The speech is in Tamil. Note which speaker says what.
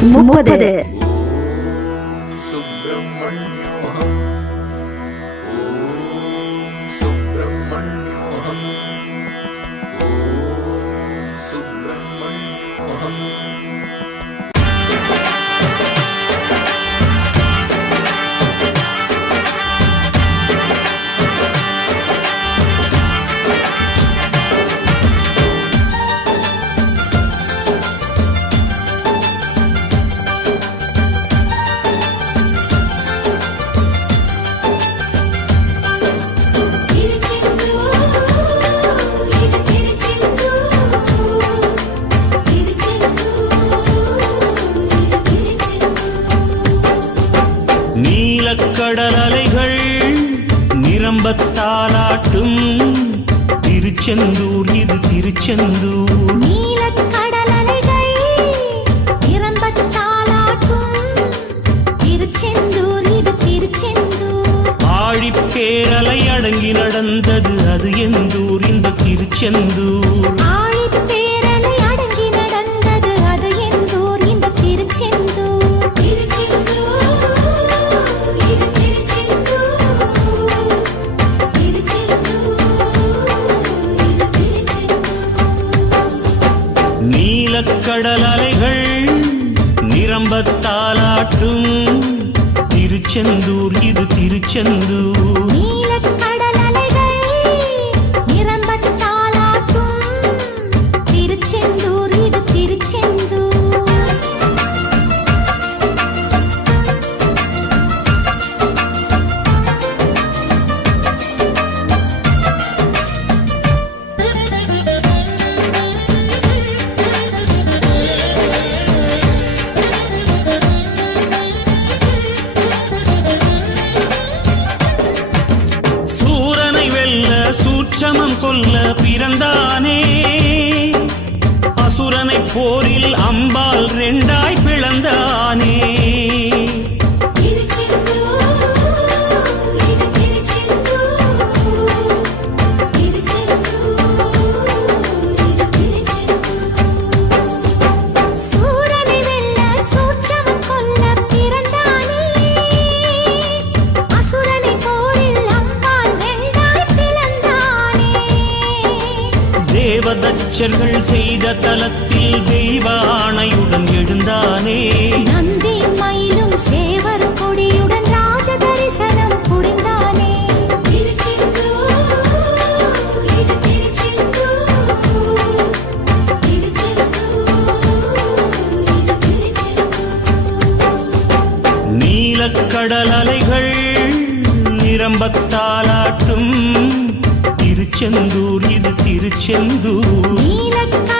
Speaker 1: スモで
Speaker 2: நீலக்கடல் அலைகள் நிரம்பத்தாலாட்டும் திருச்செந்தூர் இது திருச்செந்தூர்.
Speaker 3: நீலக்கடல் அலைகள் நிரம்பத் தாலாட்டும். திருச்செந்தூர் இது திருச்செந்தூர்.
Speaker 2: ஆழிப்பேரலை அடங்கி நடந்தது அது எந்தூர்? இந்த திருச்செந்தூர். கடல் அலைகள் நிரம்பத்தாலாட்டும் திருச்செந்தூர் இது திருச்செந்தூர்.
Speaker 3: பிறந்தானே. அசுரனை போரில் அம்பால் ரெண்டாய் பிளந்தானே.
Speaker 2: தேவதச்சர்கள் செய்த தலத்தில் தெய்வ ஆணையுடன் எழுந்தானே.
Speaker 3: நந்தி மயிலும் சேவர் கொடியுடன் ராஜ தரிசனம் புரிந்தானே.
Speaker 2: நீலக்கடல் அலைகள் நிரம்பத்தாலாட்டும் திருச்செந்தூர் இது திருச்செந்தூர்.
Speaker 3: நீலக்கடல்